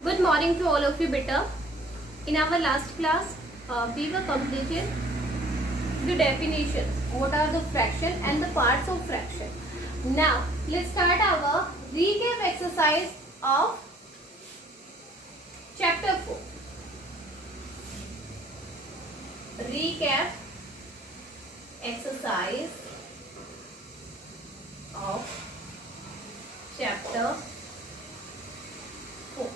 Good morning to all of you, beta. In our last class, we were completed the definitions. What are the fraction and the parts of fraction? Now, let's start our recap exercise of chapter 4. Recap exercise of chapter 4.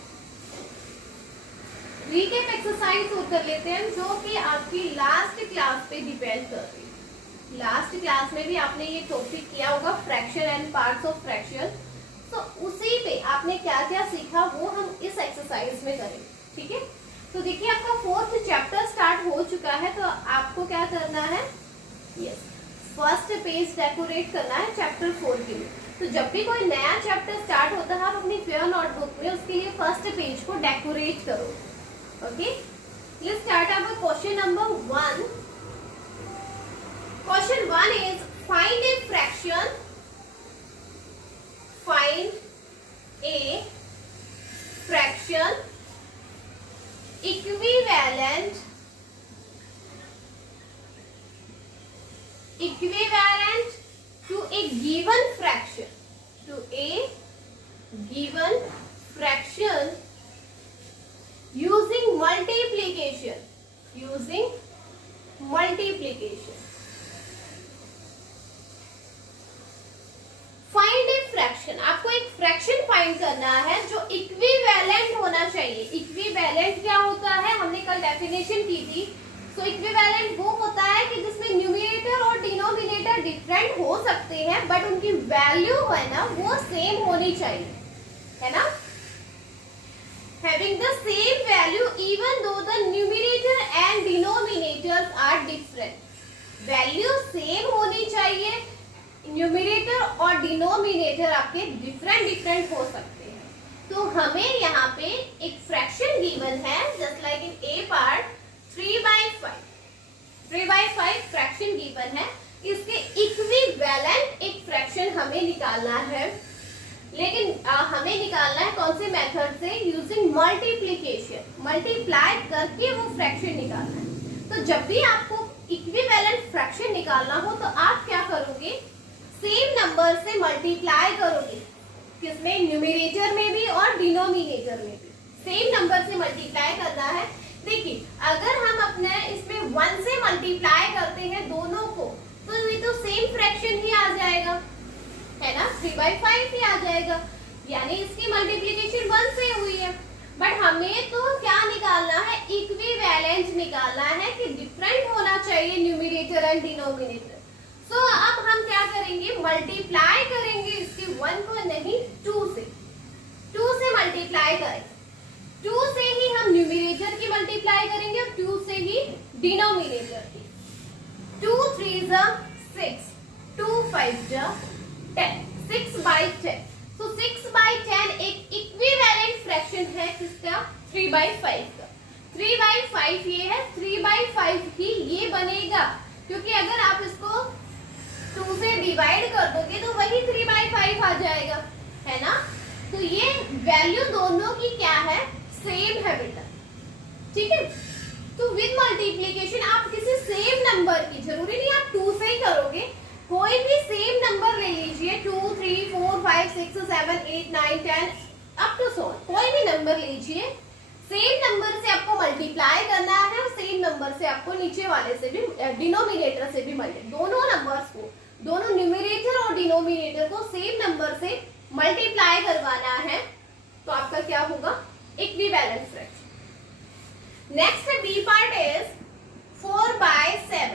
Recap exercise कर लेते हैं जो कि आपकी last class पे depend कर रही है। लास्ट क्लास में भी आपने ये टॉपिक किया होगा fraction and parts of fraction. तो उसी पे आपने क्या क्या सीखा वो हम इस एक्सरसाइज में करेंगे। ठीक है, तो देखिए आपका 4th चैप्टर स्टार्ट हो चुका है। तो आपको क्या करना है, यस, फर्स्ट पेज डेकोरेट करना है चैप्टर 4 के लिए। तो जब भी कोई नया चैप्टर स्टार्ट होता है आप अपनी फेयर नोटबुक में उसके लिए फर्स्ट पेज को डेकोरेट करो। Okay, let's start our question number 1. Question 1 is find a fraction. Find a fraction equivalent to a given fraction. To a given fraction. Using multiplication. Find a fraction. आपको एक fraction find करना है जो equivalent होना चाहिए। Equivalent क्या होता है, हमने कल डेफिनेशन की थी। तो इक्विवेलेंट वो होता है कि जिसमें न्यूमरेटर और डिनोमिनेटर डिफरेंट हो सकते हैं बट उनकी वैल्यू है ना वो सेम होनी चाहिए, है ना। Having the same value even though the numerator and denominators are different. Value same होनी चाहिए, न्यूमरेटर और डिनोमिनेटर आपके डिफरेंट हो सकते हैं। तो हमें यहाँ पे एक फ्रैक्शन गिवन है just like in A part 3/5 fraction given है। इसके इक्विवेलेंट एक फ्रैक्शन हमें निकालना है, लेकिन हमें निकालना है कौन से मेथड से, यूजिंग मल्टीप्लिकेशन। मल्टीप्लाई करके वो फ्रैक्शन निकालना है। तो जब भी आपको इक्विवेलेंट फ्रैक्शन निकालना हो तो आप क्या करोगे, सेम नंबर से मल्टीप्लाई करोगे। किसमें, न्यूमरेटर में भी और डिनोमिनेटर में भी सेम नंबर से मल्टीप्लाई करना है। देखिए अगर हम अपने इसमें 1 से मल्टीप्लाई करते हैं दोनों को तो ये तो सेम फ्रैक्शन ही आ जाएगा, है ना, 3/5 ही आ जाएगा। यानी इसकी मल्टीप्लिकेशन 1 से हुई है। बट हमें तो क्या निकालना है, इक्विवेलेंट निकालना है कि डिफरेंट होना चाहिए न्यूमरेटर एंड डिनोमिनेटर। सो अब हम क्या करेंगे, मल्टीप्लाई करेंगे इसकी 1 को नहीं 2 से मल्टीप्लाई करेंगे। 2 से ही हम न्यूमरेटर की मल्टीप्लाई करेंगे और 2 से ही डिनोमिनेटर की। 2 3 6, 2 5 10, 6/10। तो 6/10 एक इक्विवेलेंट फ्रैक्शन है किसका, 3/5 का। 3/5 ये है, 3/5 ही ये बनेगा क्योंकि अगर आप इसको 2 से डिवाइड कर दोगे तो वही 3/5 आ जाएगा, है ना। तो ये वैल्यू दोनों की क्या है, सेम है बेटा। ठीक है, तो विद मल्टीप्लिकेशन आप किसी सेम नंबर की, जरूरी नहीं आप 2 से ही करोगे, कोई भी सेम नंबर ले लीजिए, 2 3 4 5 6 7 8 9 10 अप टू सो, कोई भी नंबर लीजिए। सेम नंबर से आपको मल्टीप्लाई करना है और सेम नंबर से आपको नीचे वाले से भी, डिनोमिनेटर से भी मल्टीप्लाई, दोनों नंबर्स को, दोनों न्यूमरेटर और डिनोमिनेटर को सेम नंबर से मल्टीप्लाई करवाना है। तो आपका क्या होगा, equivalent fraction. Next B part is 4/7।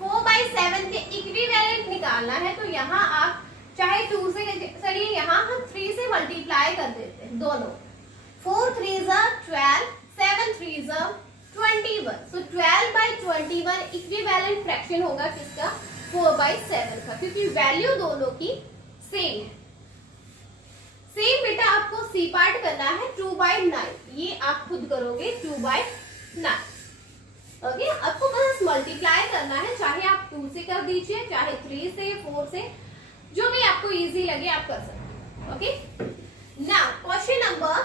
4/7 के इक्विवेलेंट निकालना है। तो यहाँ आप चाहे 2 से चलिए, यहाँ हम 3 से मल्टीप्लाई कर देते हैं दोनों। 4 3 12, 7 3 21। तो 12/21 इक्विवेलेंट फ्रैक्शन होगा किसका, 4/7 का, क्योंकि वैल्यू दोनों की सेम है। सेम बेटा आपको सी पार्ट करना है 2/9। ये आप खुद करोगे 2/9। ओके, आपको बस मल्टीप्लाई करना है, चाहे आप 2 से कर दीजिए, चाहे 3 से, 4 से, जो भी आपको इजी लगे आप कर सकते हैं। Okay, now question number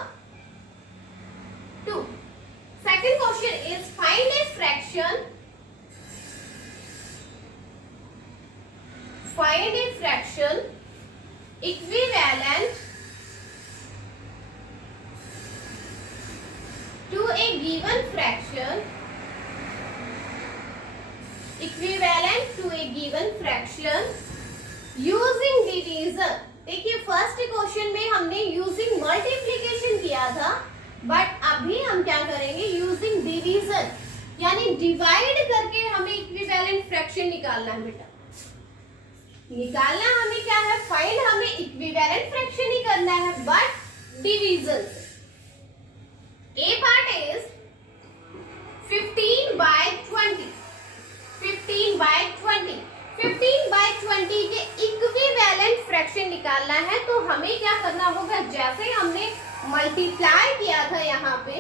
is find a fraction equivalent to a given fraction using division. देखिए फर्स्ट क्वेश्चन में हमने यूजिंग मल्टीप्लिकेशन किया था, बट अभी हम क्या करेंगे यूजिंग डिवीजन, यानी डिवाइड करके हमें इक्विवेलेंट फ्रैक्शन निकालना है बेटा। निकालना हमें क्या है, फाइंड हमें इक्विवेलेंट फ्रैक्शन ही करना है बट डिवीजन से। ए पार्ट इज 15/20 के इक्विवेलेंट फ्रैक्शन निकालना है। तो हमें क्या करना होगा, जैसे हमने मल्टीप्लाई किया था यहाँ पे,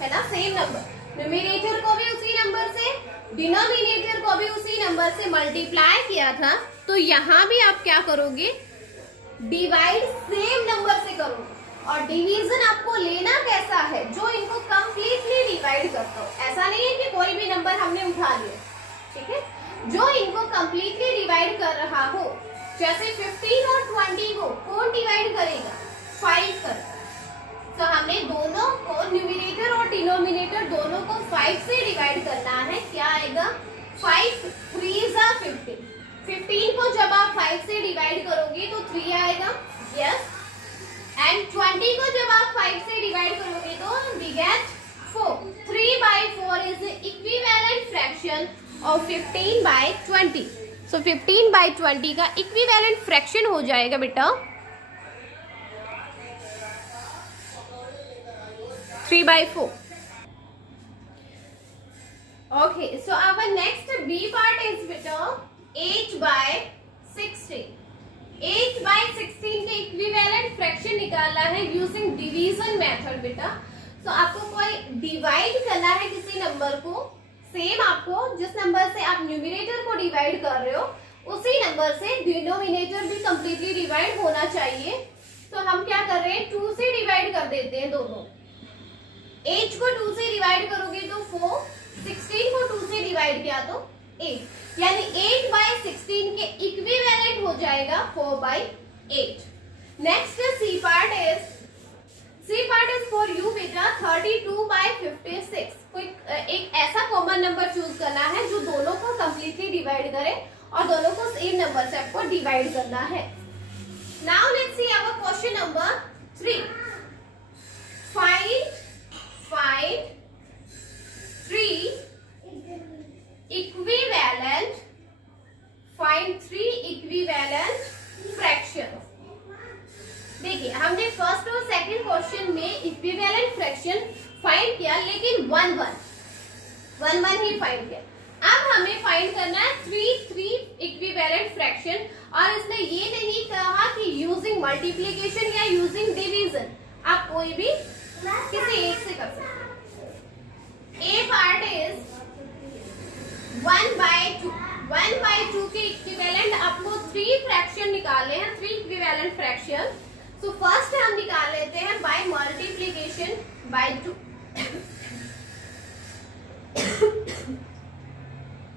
है ना, सेम नंबर, न्यूमरेटर को भी उसी नंबर से, डिनोमिनेटर को भी उसी नंबर से मल्टीप्लाई किया था, तो यहाँ भी आप क्या करोगे, डिवाइड सेम नंबर से करोगे। और डिवीजन आपको लेना कैसा है, जो इनको कंप्लीटली डिवाइड करता हो। ऐसा नहीं है कि कोई भी नंबर हमने उठा लिया, ठीक है, जो इनको कंप्लीटली डिवाइड कर रहा हो। जैसे 15 और 20 को कौन डिवाइड करेगा, 5 करेगा। तो हमने दोनों को, न्यूमरेटर और डिनोमिनेटर दोनों को 5 से डिवाइड करना है। क्या आएगा, 5 3 = 15। 15 को जब आप 5 से डिवाइड करोगे तो 3 आएगा, यस। एंड 20 को जब आप 5 से डिवाइड करोगे तो we get 4. 3/4 is the equivalent fraction of 15/20. So 15/20 का इक्विवेलेंट फ्रैक्शन हो जाएगा बेटा 3/4. Okay, so our next B part is बेटा 8/16. 8/16 के इक्विवेलेंट फ्रैक्शन निकालना है यूजिंग डिवीजन मेथड बेटा। तो आपको कोई डिवाइड करना है किसी नंबर को, सेम आपको जिस नंबर से आप न्यूमरेटर को डिवाइड कर रहे हो उसी नंबर से डिनोमिनेटर भी कंप्लीटली डिवाइड होना चाहिए। तो हम क्या कर रहे हैं, 2 से डिवाइड कर देते हैं दोनों। 8 को 2 से डिवाइड करोगे तो 4, 16 को 2 से डिवाइड किया तो 8, यानी 8/16 के इक्विवेलेंट हो जाएगा 4/8. Next C part is for you बेटा 32/56. कोई एक ऐसा कॉमन नंबर चूज करना है जो दोनों को कंप्लीटली डिवाइड करे और दोनों को सेम नंबर से आपको डिवाइड करना है। Now let's see our question number 3. Find 3 equivalent fraction. देखिए हमने फर्स्ट और सेकंड क्वेश्चन में इक्विवेलेंट फ्रैक्शन फाइंड किया, लेकिन 1 ही फाइंड किया। अब हमें फाइंड करना है 3 इक्विवेलेंट फ्रैक्शन, और इसमें ये नहीं कहा कि यूजिंग मल्टीप्लिकेशन या यूजिंग डिवीजन, आप कोई भी किसी एक से कर सकते हैं। ए पार्ट इज 1/2 के इक्विवेलेंट आपको 3 फ्रैक्शन निकालने हैं, 3 इक्विवेलेंट फ्रैक्शन। सो फर्स्ट हम निकाल लेते हैं बाय मल्टीप्लिकेशन बाय 2।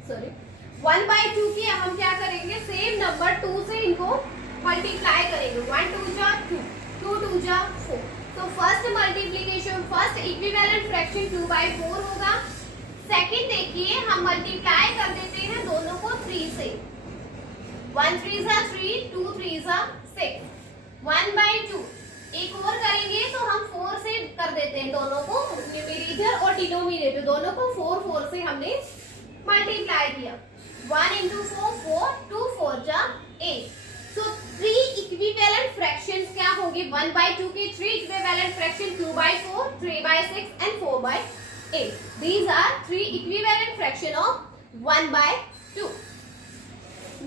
सॉरी 1/2 की हम क्या करेंगे, सेम नंबर 2 से इनको मल्टीप्लाई करेंगे। 1 2 = 2, 2 2 = 4। तो first multiplication, first equivalent fraction 2/4 होगा। सेकंड देखिए हम मल्टीप्लाई कर देते हैं दोनों को 3 से। 1 3 = 3, 2 3 = 6, 1/2। एक और करेंगे तो हम 4 से कर देते हैं दोनों को, न्यूमरेटर और डिनोमिनेटर दोनों को 4 से हमने मल्टीप्लाई किया। 1 × 4 4, 2 4 = 8। सो 3 इक्विवेलेंट फ्रैक्शंस क्या होंगे, 1/2 के 3 equivalent fraction 2/4, 3/6 and 4/8. These are 3 equivalent fraction of 1/2.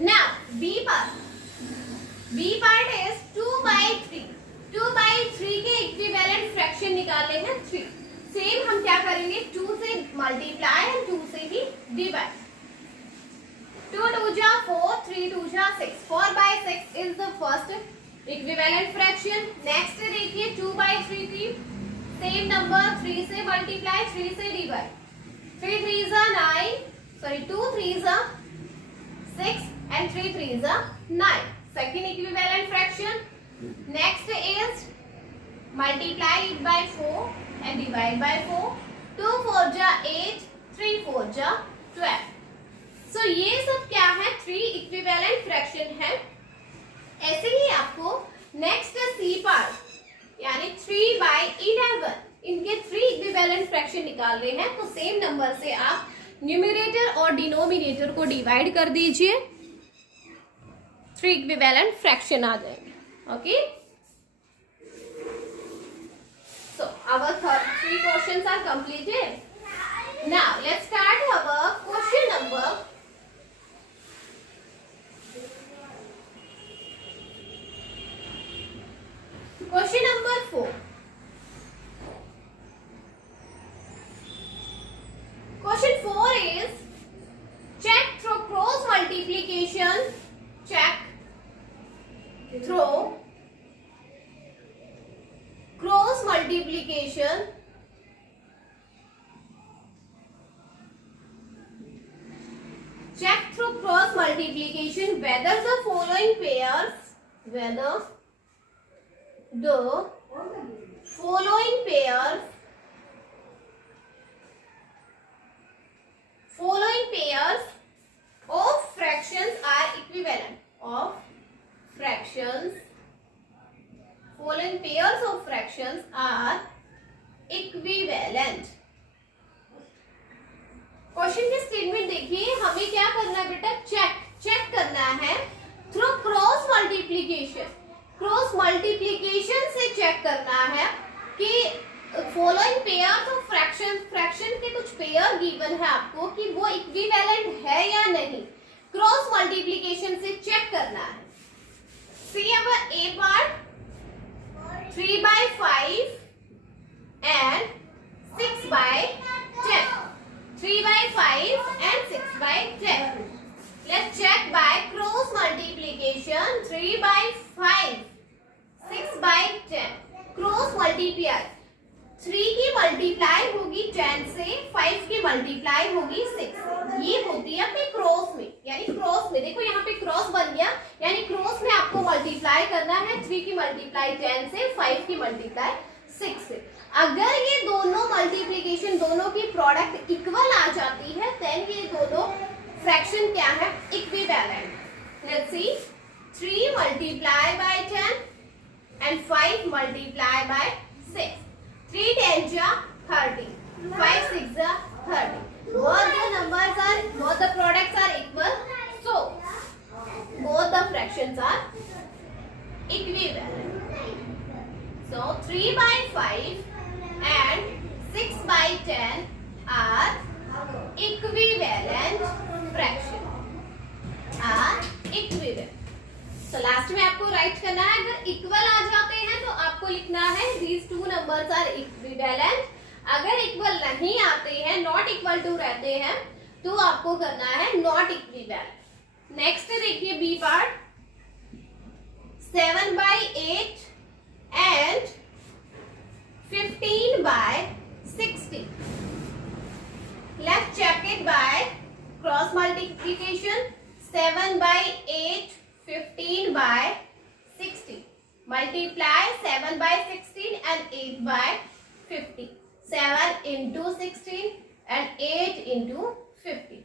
Now B part is 2/3. 2/3 के इक्विवेलेंट फ्रैक्शन निकाले हैं 3। सेम हम क्या करेंगे, 2 से मल्टीप्लाई और 2 से ही divide. 2 2 = 4, 3 2 = 6, 4/6 is the first equivalent fraction. Next देखिए 2/3 की सेम नंबर 3 से मल्टीप्लाई, 3 से divide. 3 3s are 9, sorry 2 3s are 6 and 3 3s are 9. Second equivalent fraction. Next is multiply it by 4 and divide by 4. 2 4 जा 8, 3 4 जा 12. So ये सब क्या है? 3 equivalent fraction है. ऐसे ही आपको नेक्स्ट सी पार्ट यानी 3/11 इनके 3 इक्विवेलेंट फ्रैक्शन निकालने हैं. तो सेम नंबर से आप न्यूमरेटर और डिनोमिनेटर को डिवाइड कर दीजिए, 3 इक्विवेलेंट फ्रैक्शन आ जाएंगे. Okay, so our 3 questions are completed. Now let's start our question number Question number 4. Question 4 is check through cross multiplication. Check through cross multiplication. Check through cross multiplication whether the following pairs, whether the following pairs of fractions are equivalent. Of fractions, following pairs of fractions are equivalent. Question के statement देखिए, हमें क्या करना है बेटा? Check करना है through cross multiplication. Cross multiplication से चेक करना है कि फॉलोइंग पेयर्स ऑफ फ्रैक्शन के कुछ पेयर गिवन है आपको कि वो इक्विवेलेंट है या नहीं. क्रॉस मल्टीप्लीकेशन से चेक करना है. सी अवर ए part 3/5 and 6/10. 3/5 and 6/10. Let's check by cross multiplication. 3/5, 6/10. Cross multiply 3 की मल्टीप्लाई होगी 10 से, 5 की मल्टीप्लाई होगी 6 से. ये होती है अपने क्रॉस में, यानी क्रॉस में देखो यहाँ पे क्रॉस बन गया, यानी क्रॉस में आपको मल्टीप्लाई करना है 3 की मल्टीप्लाई 10 से, 5 की मल्टीप्लाई 6 से. अगर ये दोनों मल्टीप्लीकेशन दोनों की प्रोडक्ट इक्वल आ जाती है देन ये दोनों फ्रैक्शन क्या है? Equivalent. Let's see 3 multiply by 10 and 5 multiply by 6. 3 10 ja 30, 5 6 ja 30. Both the numbers are, both the products are equal, so both the fractions are equivalent. So 3/5 and 6/10 are equivalent fraction. Are equivalent. तो last में आपको right करना है, अगर equal आ जाते हैं तो आपको लिखना है these two numbers are equivalent. अगर इक्वल नहीं आते हैं, नॉट इक्वल टू रहते हैं, तो आपको करना है नॉट इक्विवेलेंट. नेक्स्ट देखिए B part 7/8 and 15/60. Let's check it by cross multiplication. 7/8, 15/60. Multiply 7/16 and 8/50. 7 into 16 and 8 into 50.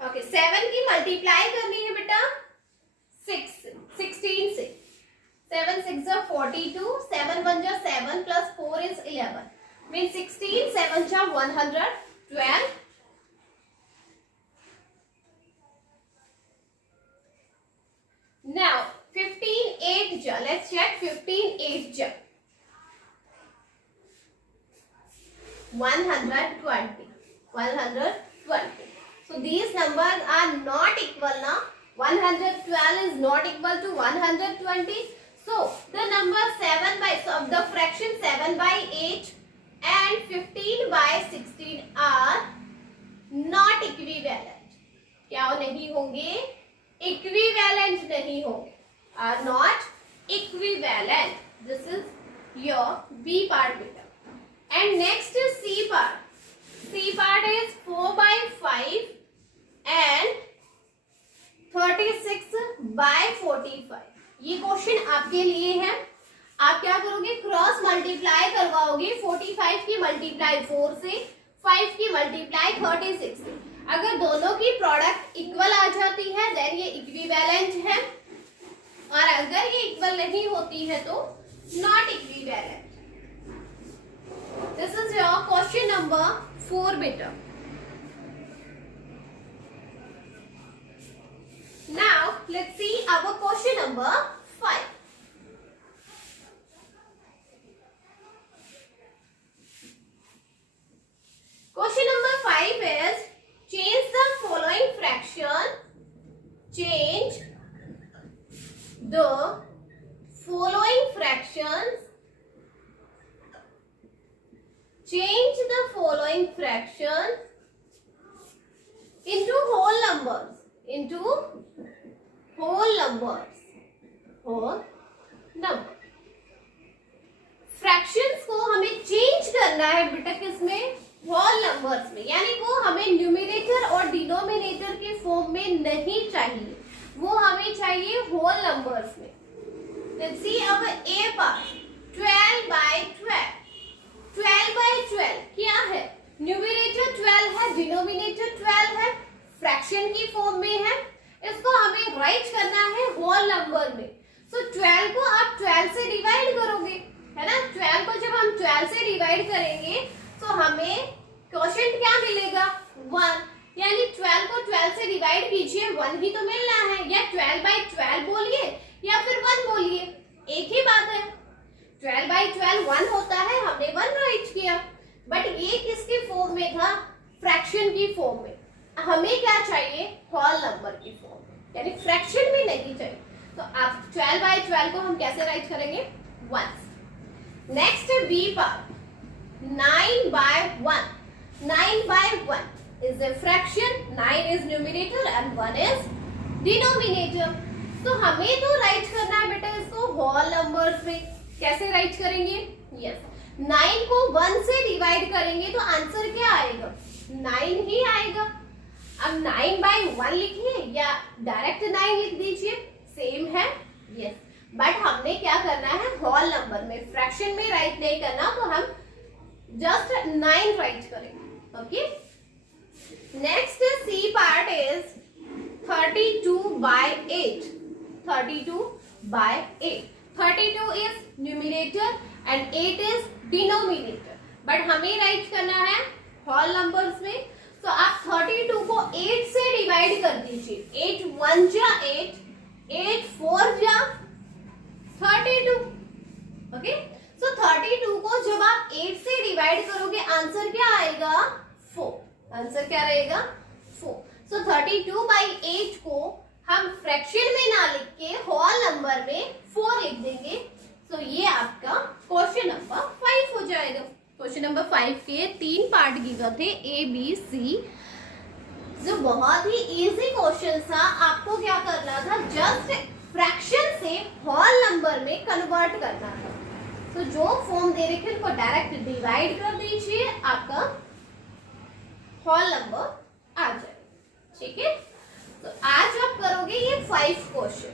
Okay 7 की मल्टीप्लाई करनी है बेटा 16 से. 7 6 जा 42, 7 1 जा 7 plus 4 is 11. Means 16, 7 जा 112. Now 15 8 ja. Let's check 15 8 ja. 120. 120. So these numbers are not equal now. 112 is not equal to 120. So the number 7 by, so the fraction 7/8 and 15/16 are not equivalent. क्या नहीं होंगे? Equivalent नहीं होंगे. Are not equivalent. This is your B part beta. and next is C part. C part is 4/5 and 36/45. ये question आपके लिए है। आप क्या करोगे, क्रॉस मल्टीप्लाई करवाओगे 45 की मल्टीप्लाई 4 से, 5 की मल्टीप्लाई 36 से। अगर दोनों की प्रोडक्ट इक्वल आ जाती है देन ये इक्विवेलेंट है, और अगर ये इक्वल नहीं होती है तो not equivalent. This is your question number 4 बेटा। Now let's see our question number 5. Question number 5 is change the following fraction. Change the following fractions. Change the following fractions into whole numbers. Into whole numbers. Whole number. Fractions को हमें change करना है बेटा किसमें, whole numbers में, यानी वो हमें न्यूमरेटर और डिनोमिनेटर के फॉर्म में नहीं चाहिए, वो हमें चाहिए होल नंबर्स में। लेट्स सी अब ए पार्ट 12/12। 12/12 क्या है, न्यूमरेटर 12 है, डिनोमिनेटर 12 है, फ्रैक्शन की फॉर्म में है, इसको हमें राइट करना है होल नंबर में। सो 12 को आप 12 से डिवाइड करोगे, है ना। 12 को जब हम 12 से डिवाइड करेंगे तो हमें क्वोशिएंट क्या मिलेगा, 1। यानी 12 को 12 से डिवाइड कीजिए, 1 ही तो मिलना है, या 12/12 बोलिए या फिर 1 बोलिए, एक ही बात है। 12/12 1 होता है, हमने 1 राइट किया, बट ये किसके फॉर्म में था, फ्रैक्शन की फॉर्म में। हमें क्या चाहिए, होल नंबर की फॉर्म में, यानी फ्रैक्शन में नहीं चाहिए। तो आप 12/12 को हम कैसे राइट करेंगे, 1। Next B part 9/1. 9/1 is a fraction. 9 is numerator and 1 is denominator. तो हमें तो राइट करना है बेटा इसको होल नंबर्स में। कैसे राइट करेंगे, यस 9 को 1 से डिवाइड करेंगे तो आंसर क्या आएगा, 9 ही आएगा। अब 9/1 लिखिए या डायरेक्ट 9 लिख दीजिए, सेम है, यस। बट हमने क्या करना है, होल नंबर में, फ्रैक्शन में राइट नहीं करना, तो हम जस्ट 9 राइट करेंगे। Okay, next C part is 32/8. 32/8. 32 इज numerator and 8 is denominator, but हमें राइट करना है होल नंबर्स में। तो आप 32 को 8 से डिवाइड कर दीजिए, 8 1 जा 8, 8 4 जा 32। ओके, सो 32 को जब आप 8 से डिवाइड करोगे आंसर क्या आएगा, 4। आंसर क्या रहेगा, 4। सो 32/8 को हम फ्रैक्शन में ना लिख के होल नंबर में 4 लिख देंगे। सो ये आपका क्वेश्चन नंबर 5 हो जाएगा। क्वेश्चन नंबर 5 के 3 पार्ट गिवन थे, ए बी सी, जो बहुत ही इजी क्वेश्चन था। आपको क्या करना था, जस्ट फ्रैक्शन से होल नंबर में कन्वर्ट करना था। तो जो फॉर्म दे रखे उनको डायरेक्ट डिवाइड कर दीजिए, आपका होल नंबर आ जाए। ठीक है, तो आज आप करोगे ये 5 क्वेश्चन।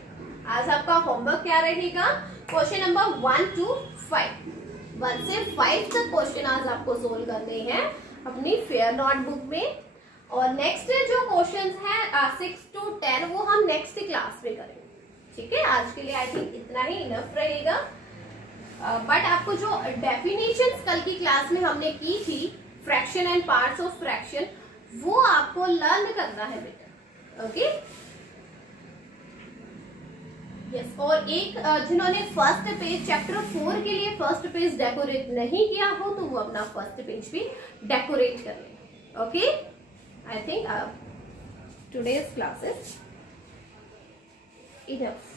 आज आपका होमवर्क क्या रहेगा, क्वेश्चन नंबर 1 to 5, 1 से 5 तक क्वेश्चन आज आपको सोल्व करने हैं अपनी फेयर नोटबुक में। और नेक्स्ट जो क्वेश्चंस हैं 6 to 10 वो हम नेक्स्ट क्लास में करेंगे। ठीक है, आज के लिए आई थिंक इतना ही इनफ रहेगा। बट आपको जो डेफिनेशंस कल की क्लास में हमने की थी, fraction and parts of fraction, वो आपको लर्न करना है बेटा। Okay, yes. और एक जिन्होंने फर्स्ट पेज चैप्टर 4 के लिए फर्स्ट पेज डेकोरेट नहीं किया हो तो वो अपना फर्स्ट पेज भी डेकोरेट कर ले। Okay, I think today's class is enough.